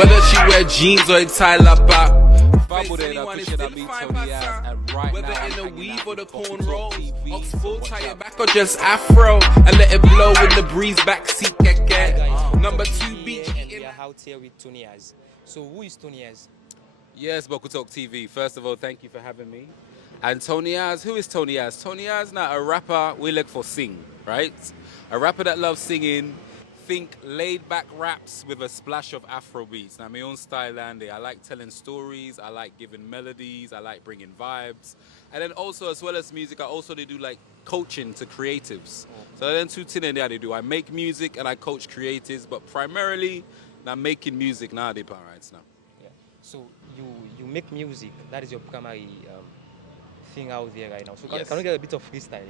Whether she wear jeans or a tie lapa. Bubble anyone is still fine by sound. Whether in a weave or the cornrows. Oxford, tie it back or just afro. And let it blow in the breeze backseat. Number 2 beach. And we are out here with Tony Az. So who is Tony Az? Yes, Boku Talk TV. First of all, thank you for having me. And Tony Az, who is Tony Az? Tony Az, now a rapper we look for sing, right? A rapper that loves singing. Think laid-back raps with a splash of Afro beats. Now, my own style, Andy. I like telling stories. I like giving melodies. I like bringing vibes. And then also, as well as music, they do like coaching to creatives. So then 2 things there they do. I make music and I coach creatives, but primarily, I'm making music now. They right now. Yeah. So you make music. That is your primary thing out there right now. So can we get a bit of freestyle?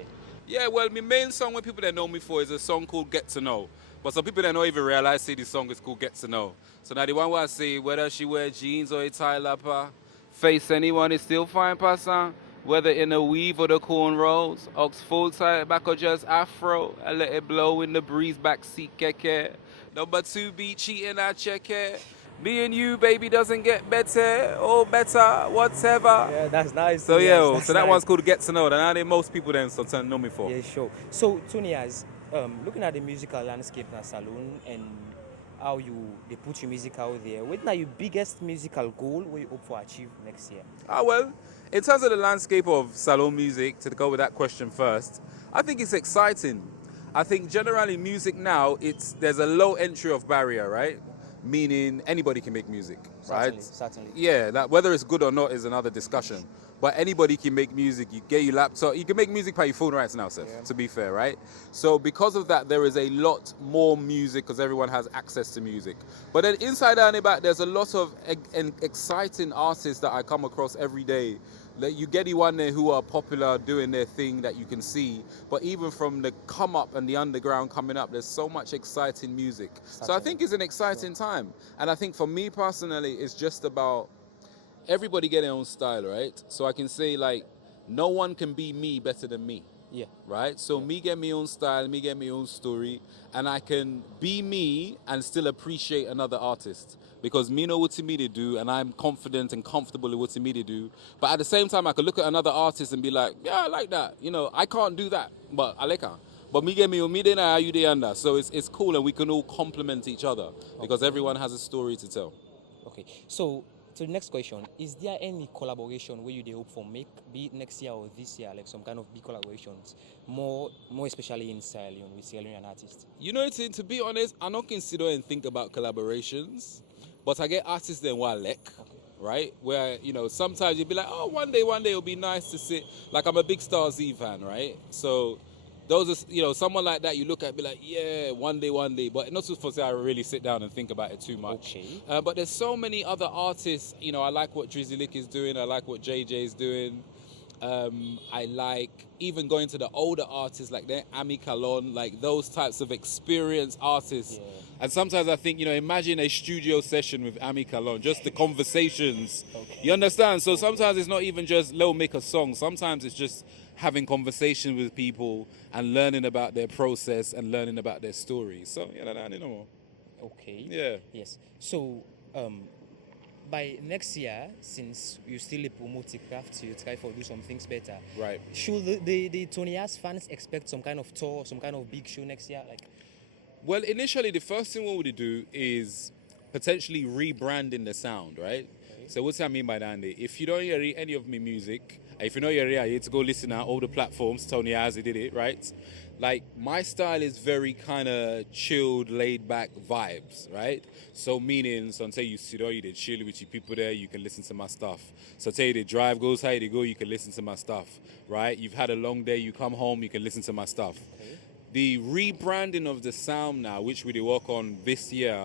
Yeah, well, my main song when people that know me for is a song called Get to Know. But some people that don't even realize say the song is called Get to Know. So now the one where I say whether she wear jeans or a tie lapa, face anyone is still fine person. Whether in a weave or the cornrows, ox full tie back or just afro, I let it blow in the breeze backseat keke. Number 2 beat cheating I check it. Me and you, baby, doesn't get better or better, whatever. Yeah, that's nice. So yes, that nice. one's called Get to Know. And now most people then sometimes know me for. Yeah, sure. So Tony Az, looking at the musical landscape in Salone and how they put your music out there, what are your biggest musical goal what you hope to achieve next year? Well, in terms of the landscape of Salone music, to go with that question first, I think it's exciting. I think generally music now, there's a low entry of barrier, right? Meaning anybody can make music, right? Certainly. Yeah, that whether it's good or not is another discussion. But anybody can make music. You get your laptop. You can make music by your phone right now, Seth, to be fair, right? So because of that, there is a lot more music because everyone has access to music. But then inside and about, there's a lot of exciting artists that I come across every day. Like you get the one there who are popular doing their thing that you can see. But even from the come up and the underground coming up, there's so much exciting music. So I think it's an exciting time. And I think for me personally, it's just about everybody get their own style, right? So I can say like, no one can be me better than me. Yeah. Right? So me get my own style, me get my own story, and I can be me and still appreciate another artist. Because me know what to me to do, and I'm confident and comfortable in what to me to do. But at the same time, I could look at another artist and be like, yeah, I like that. You know, I can't do that, but I like her. But me get me then how you dey under. So it's cool, and we can all complement each other because everyone has a story to tell. Okay. So the next question, is there any collaboration where you hope for make, be it next year or this year, like some kind of big collaborations, more especially in Sierra Leone with Sierra Leonean artists? You know, to be honest, I don't consider and think about collaborations, but I get artists then what I like, right? Where, you know, sometimes you'll be like, oh, one day it'll be nice to sit. Like I'm a big Star Z fan, right? So those are, you know, someone like that you look at and be like, yeah, one day. But not just for say I really sit down and think about it too much. Okay. But there's so many other artists, you know, I like what Drizzy Lick is doing. I like what JJ is doing. I like even going to the older artists like Ami Kalon, like those types of experienced artists. Yeah. And sometimes I think, you know, imagine a studio session with Ami Kalon, just the conversations. Okay. You understand? So sometimes it's not even just let make a song. Sometimes it's just having conversations with people and learning about their process and learning about their stories. So, yeah, I don't know. Okay. Yeah. Yes. So, by next year, since you still promote the craft, you try to do some things better. Right. Should the Tony Az fans expect some kind of tour, some kind of big show next year? Well, initially, the first thing we would do is potentially rebranding the sound, right? Okay. So what I mean by that, Andy? If you don't hear any of my music, if you know you're here, you have to go listen at all the platforms. Tony Az did it, right? Like, my style is very kind of chilled, laid-back vibes, right? So meaning, so until you sit down, you did chill with your people there, you can listen to my stuff. So tell you the drive goes how you go, you can listen to my stuff, right? You've had a long day, you come home, you can listen to my stuff. Okay. The rebranding of the sound now, which we work on this year,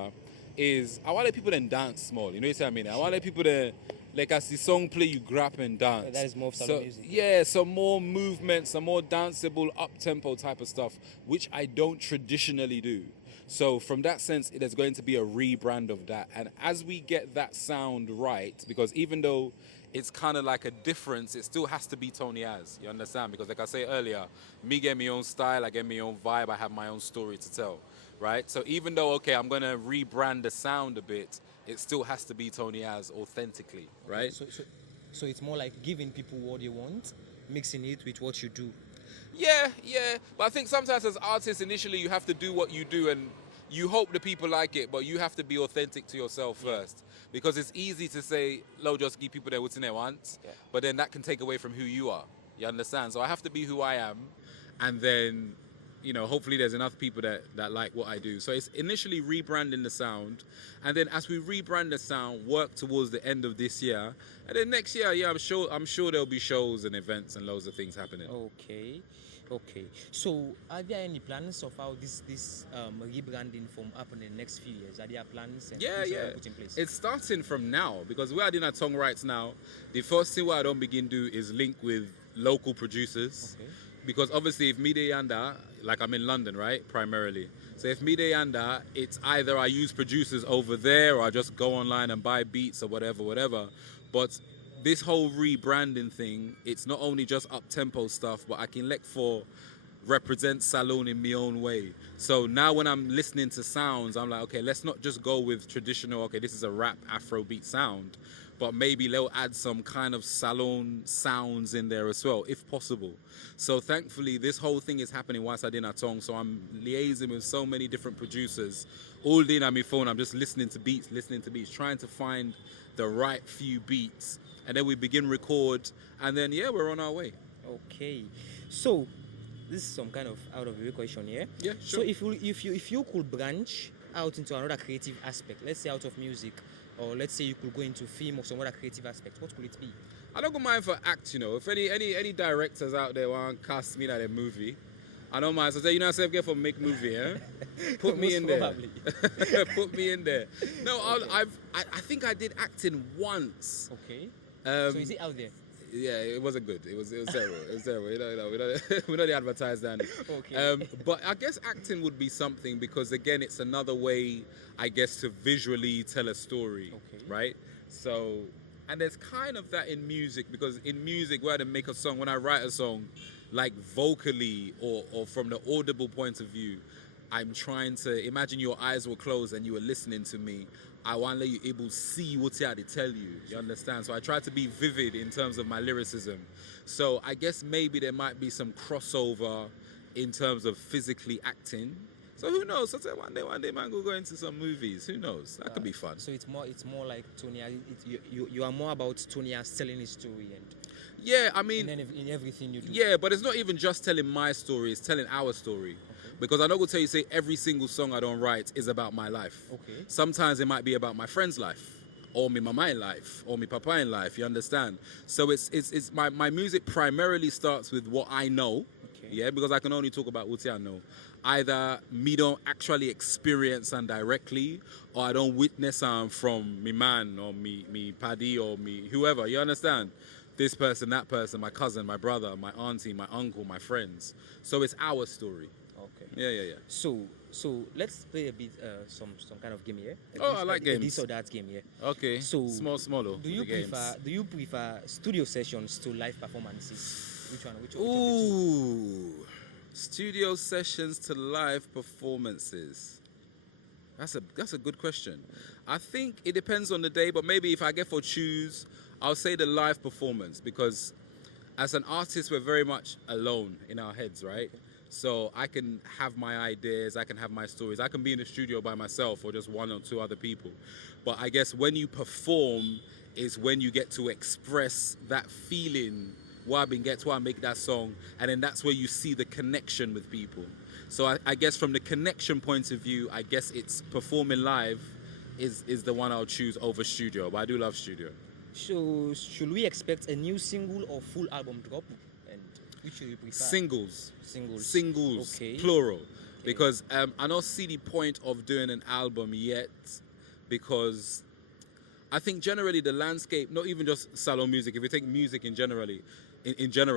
is I want people to dance small. You know what I mean? I want people to, like as the song play, you grab and dance. That is more of Salone music. Yeah, some more movement, some more danceable, up-tempo type of stuff, which I don't traditionally do. So from that sense, there's going to be a rebrand of that. And as we get that sound right, because even though it's kind of like a difference, it still has to be Tony Az, you understand? Because like I say earlier, me get my own style, I get my own vibe, I have my own story to tell, right? So even though, okay, I'm going to rebrand the sound a bit, it still has to be Tony Az authentically, right? So it's more like giving people what they want, mixing it with what you do. Yeah, yeah. But I think sometimes as artists, initially you have to do what you do and you hope the people like it, but you have to be authentic to yourself first. Because it's easy to say, "Lo, just give people their what's in their wants," but then that can take away from who you are. You understand? So I have to be who I am, and then, you know, hopefully there's enough people that like what I do. So it's initially rebranding the sound, and then as we rebrand the sound, work towards the end of this year, and then next year, yeah, I'm sure there'll be shows and events and loads of things happening. Okay. So are there any plans of how this rebranding from happen in the next few years? Are there plans and things that are put in place? It's starting from now, because we are doing our song rights now. The first thing what I don't begin do is link with local producers. Okay. Because obviously if Mide Yanda, like I'm in London, right, primarily. So if Mide Yanda, it's either I use producers over there or I just go online and buy beats or whatever. But this whole rebranding thing, it's not only just up-tempo stuff, but I can look for represent Salone in my own way. So now when I'm listening to sounds, I'm like, okay, let's not just go with traditional, okay, this is a rap Afrobeat sound, but maybe they'll add some kind of Salone sounds in there as well, if possible. So thankfully, this whole thing is happening whilst I did a song. So I'm liaising with so many different producers. All day on my phone, I'm just listening to beats, trying to find the right few beats. And then we begin record, and then, yeah, we're on our way. Okay. So this is some kind of out of the way question here. Yeah, sure. So if you could branch out into another creative aspect, let's say out of music, or let's say you could go into film or some other creative aspect, what could it be? I don't go mind for act, you know. If any directors out there want to cast me in a movie, I don't mind. So say, you know, self get for make movie, eh? Put me in there. Put me in there. No, I think I did acting once. Okay. So is it out there? Yeah, it wasn't good. It was terrible. It was terrible. We don't advertise that. Okay. But I guess acting would be something, because again, it's another way, I guess, to visually tell a story. Okay. Right? So, and there's kind of that in music, because in music, where I make a song, when I write a song, like vocally or from the audible point of view, I'm trying to imagine your eyes were closed and you were listening to me. I want to let you able to see what I tell you. You understand? So I try to be vivid in terms of my lyricism. So I guess maybe there might be some crossover in terms of physically acting. So who knows? So one day man, go into some movies. Who knows? That could be fun. So it's more like Tony. You are more about Tony as telling his story and. Yeah, I mean, in everything you do. Yeah, but it's not even just telling my story; it's telling our story. Okay. Because I'm not gonna tell you, say every single song I don't write is about my life. Okay. Sometimes it might be about my friend's life, or my mama in life, or my papa in life. You understand? So it's my music primarily starts with what I know. Okay. Yeah, because I can only talk about what I know. Either me don't actually experience and directly, or I don't witness from me man or me paddy or me whoever. You understand? This person, that person, my cousin, my brother, my auntie, my uncle, my friends. So it's our story. Okay. Yeah. So let's play a bit some kind of game here. I like games. This or that game here. Okay. So small. Do you prefer studio sessions to live performances? Which one? Ooh, studio sessions to live performances. That's a good question. I think it depends on the day, but maybe if I get for choose, I'll say the live performance, because as an artist, we're very much alone in our heads, right? Okay. So I can have my ideas, I can have my stories, I can be in the studio by myself or just one or two other people. But I guess when you perform is when you get to express that feeling, why I make that song, and then that's where you see the connection with people. So I guess from the connection point of view, I guess it's performing live is the one I'll choose over studio, but I do love studio. So should we expect a new single or full album drop? And which should you prefer? Singles. Okay. Plural. Okay. Because I don't see the point of doing an album yet, because I think generally the landscape, not even just salon music, if you take music in general,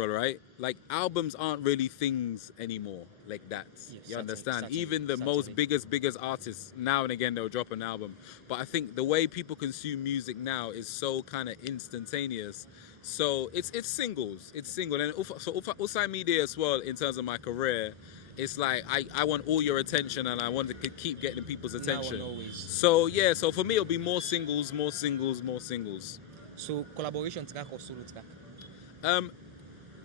right? Like albums aren't really things anymore like that. Yes, you understand? Even the most biggest artists, now and again they'll drop an album. But I think the way people consume music now is so kind of instantaneous. So it's singles. It's single. And so Usai Media as well, in terms of my career, it's like I want all your attention and I want to keep getting people's attention. Now and always. So yeah, so for me it'll be more singles. So collaboration track or solo track?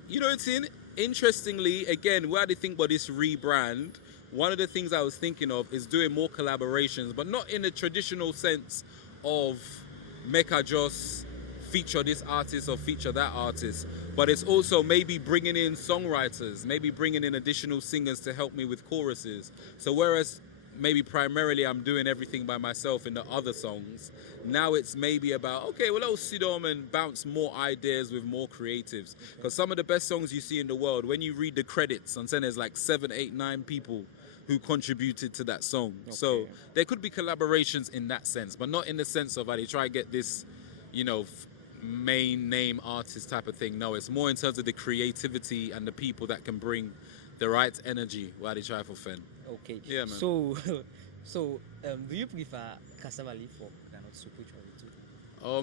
You know, it's interestingly, again, where I think about this rebrand, one of the things I was thinking of is doing more collaborations, but not in the traditional sense of make a just feature this artist or feature that artist, but it's also maybe bringing in songwriters, maybe bringing in additional singers to help me with choruses. So whereas maybe primarily I'm doing everything by myself in the other songs, now it's maybe about, okay, well, let's sit down and bounce more ideas with more creatives. Because some of the best songs you see in the world, when you read the credits, I'm saying there's like 7, 8, 9 people who contributed to that song. Okay. So there could be collaborations in that sense, but not in the sense of, they try to get this, you know, main name artist type of thing. No, it's more in terms of the creativity and the people that can bring the right energy while they try for fun. Okay. Yeah, man. So, do you prefer cassava leaf or granite soup? Which one do you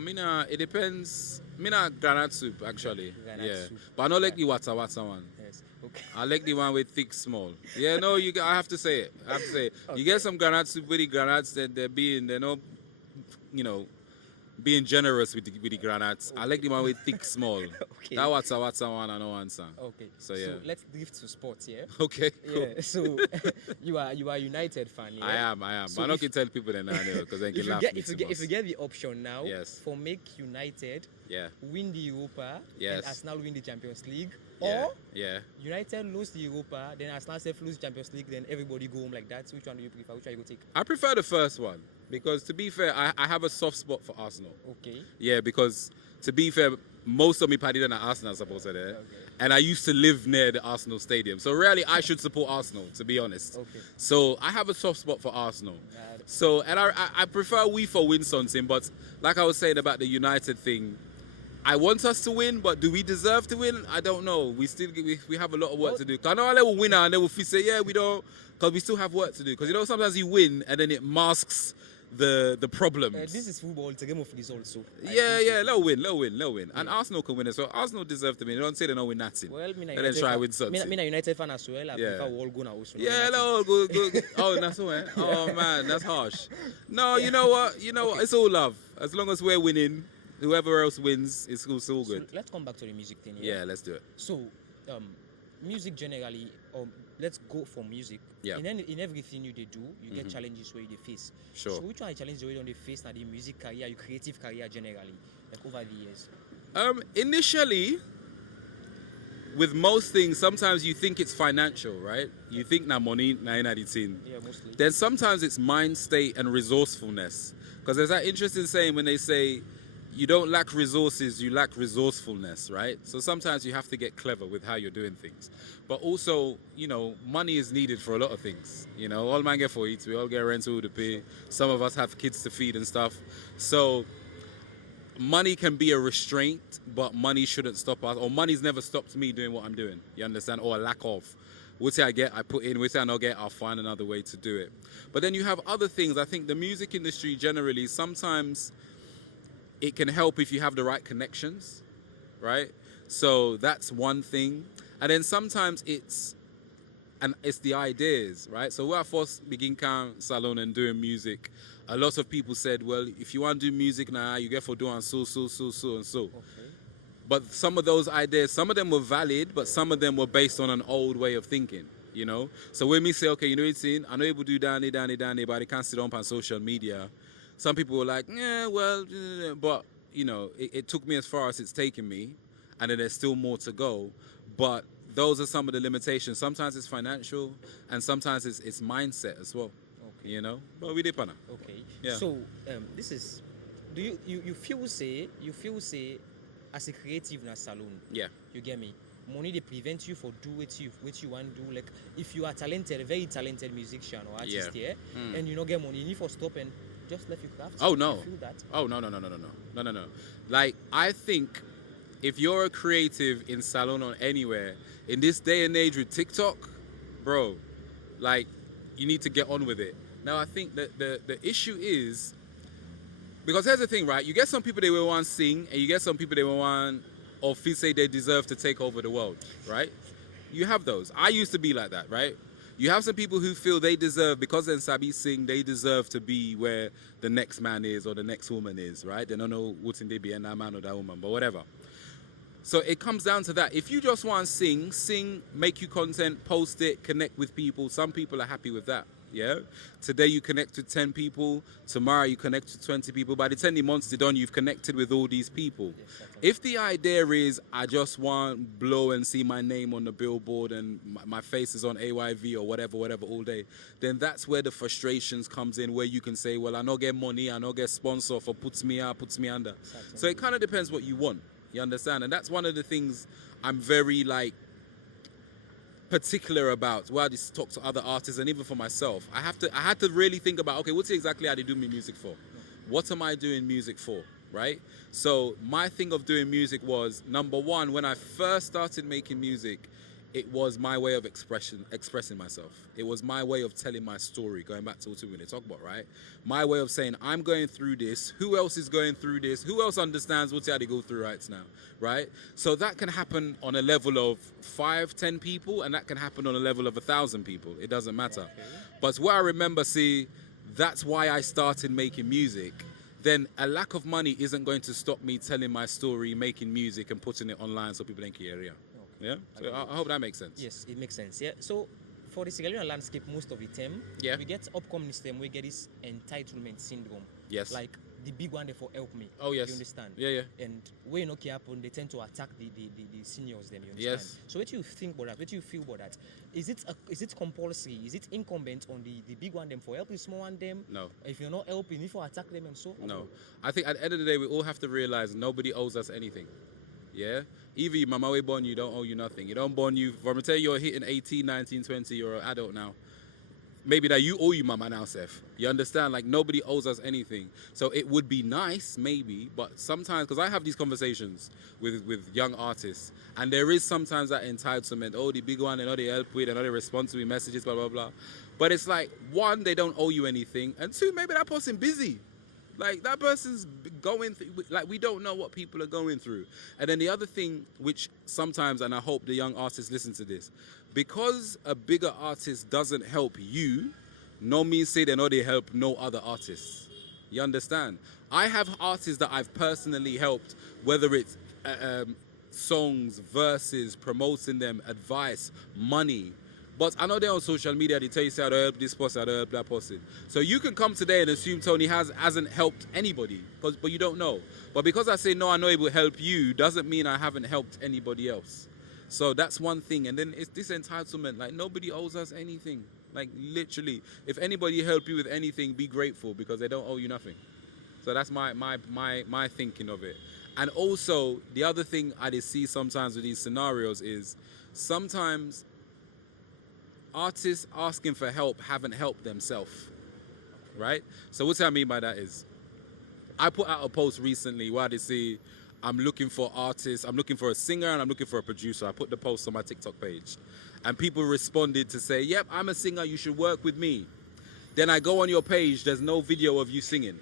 do? Oh, it depends. Granite soup, actually. Granite yeah. soup. But I don't like the wata one. Yes. Okay. I like the one with thick, small. Yeah, no, I have to say it. Okay. You get some granite soup with the granates, they're not, you know, being generous with the granates. Okay. I like the one with thick, small. Okay. That wata one, I know answer. Okay. So yeah. So let's drift to sports, yeah. Okay. Cool. Yeah. So you are United fan, yeah. I am. So but I don't can tell people that now because they can laugh. If you get the option now, yes, for make United, yeah, win the Europa, yes, and Arsenal win the Champions League, yeah, or yeah, United lose the Europa, then Arsenal self lose Champions League, then everybody go home like that. So which one do you prefer? Which one you go take? I prefer the first one because, to be fair, I have a soft spot for Arsenal. Okay. Yeah, because to be fair, most of me party at Arsenal supposed to there. Okay. And I used to live near the Arsenal stadium. So really, I should support Arsenal, to be honest. Okay. So I have a soft spot for Arsenal. So, and I prefer we for win something, but like I was saying about the United thing, I want us to win, but do we deserve to win? I don't know. We have a lot of work to do. I know they will win and they will say, yeah, we don't, because we still have work to do. Because, you know, sometimes you win and then it masks the problems. This is football, it's a game of results. So yeah, they'll win. And Arsenal can win as well. Arsenal deserve to win. They don't say they don't win nothing. Well, and then try win something. I'm a United fan as well. I prefer all go now. Yeah, no, good. Oh, that's all right. Oh man, that's harsh. No, you know what? It's all love. As long as we're winning, whoever else wins, it's all good. So let's come back to the music thing. Yeah, let's do it. So, music generally, let's go for music. Yeah. In everything you do, you get challenges where you face. Sure. So which one are the challenges where you don't face now the music career, your creative career generally, like over the years? Initially, with most things, sometimes you think it's financial, right? You think na money, na anything. Yeah, mostly. Then sometimes it's mind state and resourcefulness. Because there's that interesting saying when they say, you don't lack resources, you lack resourcefulness, right? So sometimes you have to get clever with how you're doing things. But also, money is needed for a lot of things. All man get for eats, we all get rent to pay. Some of us have kids to feed and stuff. So money can be a restraint, but money shouldn't stop us. Or money's never stopped me doing what I'm doing. You understand? Or a lack of. What I get, I put in. What I not get, I'll find another way to do it. But then you have other things. I think the music industry generally, sometimes it can help if you have the right connections, right? So that's one thing. And then sometimes it's the ideas, right? So when I first began salon and doing music, a lot of people said, well, if you want to do music now, you get for doing so, and so. Okay. But some of those ideas, some of them were valid, but some of them were based on an old way of thinking, So when me say, okay, it's in, I know people do Danny, but they can't sit on social media. Some people were like, yeah, well, but, it took me as far as it's taken me, and then there's still more to go. But those are some of the limitations. Sometimes it's financial, and sometimes it's mindset as well, okay. But we did pana. Okay. Yeah. So, this is, do you feel say, as a creative in a salon, yeah, you get me? Money they prevent you for do what you want to do. Like if you are talented, a very talented musician or artist, and you don't get money, you need for stop and just let you craft. Oh no. You feel that? Oh no. Like I think if you're a creative in salon or anywhere in this day and age with TikTok, bro, like you need to get on with it. Now I think that the issue is because here's the thing, right? You get some people they will want to sing, and you get some people they will want or feel say they deserve to take over the world, right? You have those. I used to be like that, right? You have some people who feel they deserve, because they're Sabi sing, they deserve to be where the next man is or the next woman is, right? They don't know what's in they be, and that man or that woman, but whatever. So it comes down to that. If you just want to sing, make you content, post it, connect with people. Some people are happy with that. Yeah. Today you connect with 10 people. Tomorrow you connect with 20 people. By the time the months are done, you've connected with all these people. Yes, if the idea is I just want blow and see my name on the billboard and my face is on AYV or whatever all day, then that's where the frustrations comes in, where you can say, well, I not get money, I not get sponsor for puts me out, puts me under. Exactly. So it kind of depends what you want. You understand? And that's one of the things I'm very particular about. Well, I just talk to other artists and even for myself. I had to really think about, okay, what's exactly how they do me music for? What am I doing music for? Right? So my thing of doing music was, number one, when I first started making music, it was my way of expressing myself. It was my way of telling my story, going back to what we're going to talk about, right? My way of saying, I'm going through this. Who else is going through this? Who else understands what they go through right now, right? So that can happen on a level of 5, 10 people, and that can happen on a level of 1,000 people. It doesn't matter. Okay. But what I remember, that's why I started making music. Then a lack of money isn't going to stop me telling my story, making music, and putting it online so people don't care. Yeah, so I hope that makes sense. Yes, it makes sense. Yeah, so for the Sierra Leone landscape, most of the time, we get upcoming system, we get this entitlement syndrome. Yes. Like the big one, therefore help me. Oh yes. You understand? Yeah. And when it happen, they tend to attack the seniors. Them. You understand? Yes. So what do you think about that? What do you feel about that? Is it compulsory? Is it incumbent on the big one them for help the small one them? No. If you're not helping, if you attack them and so. No. I think at the end of the day, we all have to realize nobody owes us anything. Yeah? Either your mama we born you, don't owe you nothing. You don't born you, from tell you're hitting 18, 19, 20, you're an adult now. Maybe that you owe you mama now, Seth. You understand? Like, nobody owes us anything. So it would be nice, maybe, but sometimes, because I have these conversations with young artists, and there is sometimes that entitlement, oh, the big one, and all they help with, and all they respond to me messages, blah, blah, blah. But it's like, one, they don't owe you anything, and two, maybe that person busy. Like, that person's going through, like, we don't know what people are going through. And then the other thing, which sometimes, and I hope the young artists listen to this, because a bigger artist doesn't help you, no means say they know they help no other artists. You understand? I have artists that I've personally helped, whether it's songs, verses, promoting them, advice, money. But I know they're on social media, they tell you, say, I don't help this person, I don't help that person. So you can come today and assume Tony hasn't helped anybody, but you don't know. But because I say, no, I know it will help you, doesn't mean I haven't helped anybody else. So that's one thing. And then it's this entitlement, like, nobody owes us anything. Like, literally, if anybody help you with anything, be grateful, because they don't owe you nothing. So that's my thinking of it. And also, the other thing I see sometimes with these scenarios is sometimes artists asking for help haven't helped themselves, right? So what I mean by that is, I put out a post recently where they say, I'm looking for artists, I'm looking for a singer, and I'm looking for a producer. I put the post on my TikTok page. And people responded to say, yep, I'm a singer, you should work with me. Then I go on your page, there's no video of you singing.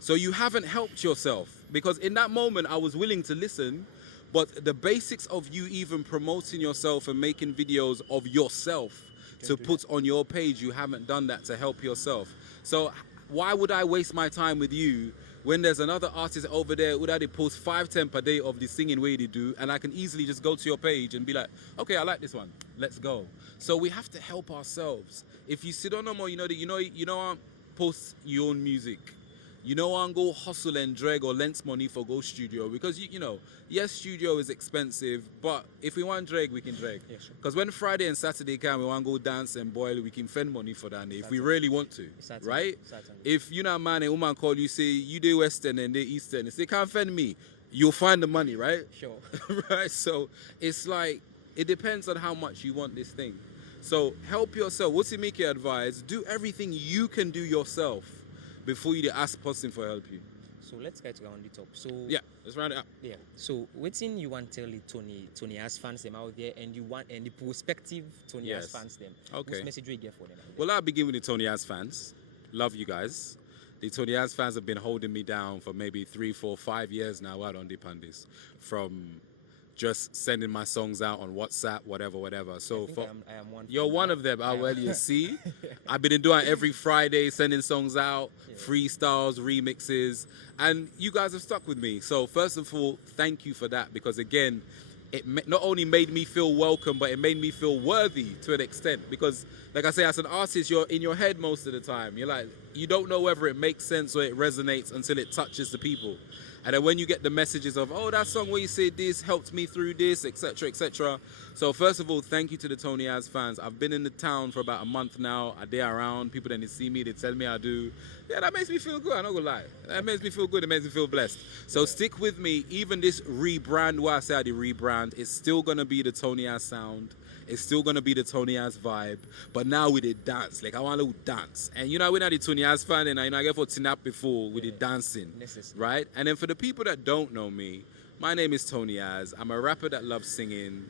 So you haven't helped yourself, because in that moment I was willing to listen, but the basics of you even promoting yourself and making videos of yourself to put on your page, you haven't done that to help yourself. So why would I waste my time with you when there's another artist over there who they post 5-10 per day of the singing way they do, and I can easily just go to your page and be like, okay, I like this one, let's go. So we have to help ourselves. If you sit on them, or you know, post your own music. You know, I'm go hustle and drag or lend money for go studio, because you know, yes, studio is expensive, but if we want drag, we can drag. Because when Friday and Saturday come, we want to go dance and boil, we can spend money for that if we really want to, right? If you know, man and woman call you, say you do Western and they Eastern, and say can't fend me, you'll find the money, right? Sure. Right. So it's like, it depends on how much you want this thing. So help yourself. What's the make your advice? Do everything you can do yourself before you ask person for help you. So let's get round it up. So yeah, let's round it up. Yeah. So what's in you want to tell the Tony as fans them out there, and the prospective Tony as fans them. Okay. What message do you get for them? Well, I'll begin with the Tony as fans. Love you guys. The Tony as fans have been holding me down for maybe 3, 4, 5 years now out on the Pandis. From just sending my songs out on WhatsApp, whatever. So I am one. you're one of them. I am. Well, you see, I've been doing it every Friday, sending songs out, freestyles, remixes, and you guys have stuck with me. So first of all, thank you for that, because again, it not only made me feel welcome, but it made me feel worthy to an extent. Because, like I say, as an artist, you're in your head most of the time. You're like, you don't know whether it makes sense or it resonates until it touches the people. And then when you get the messages of, oh, that song where you said this helped me through this, etc., etc. So first of all, thank you to the Tony Az fans. I've been in the town for about a month now. I dare around. People then they see me, they tell me I do. Yeah, that makes me feel good. I'm not gonna lie. That makes me feel good. It makes me feel blessed. So stick with me. Even this rebrand, where I say the rebrand, it's still gonna be the Tony Az sound. It's still gonna be the Tony Az vibe, but now we did dance. Like I want to dance, and you know we're not the Tony Az fan, and I get for Tinap before we did dancing, right? And then for the people that don't know me, my name is Tony Az. I'm a rapper that loves singing,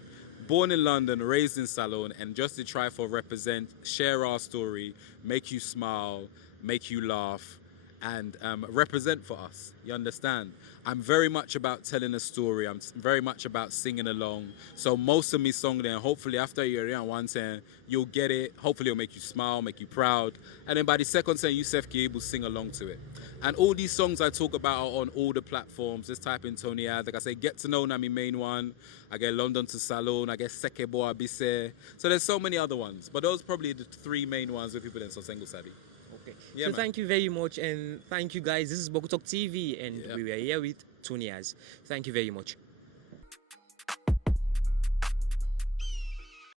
born in London, raised in Salone, and just to try for represent, share our story, make you smile, make you laugh, and represent for us. You understand? I'm very much about telling a story. I'm very much about singing along. So most of me song then, hopefully after you're in one time, you'll get it. Hopefully it'll make you smile, make you proud. And then by the second time, you self can able to sing along to it. And all these songs I talk about are on all the platforms. Just type in Tony Az. Like I say, Get to Know na my main one. I get London to Salone. I get Sekebo Abise. So there's so many other ones. But those are probably the three main ones where people then so single Sadi. Okay. Yeah, so man. thank you very much, and thank you guys. This is Boku Talk TV, and we were here with Tony Az. Thank you very much.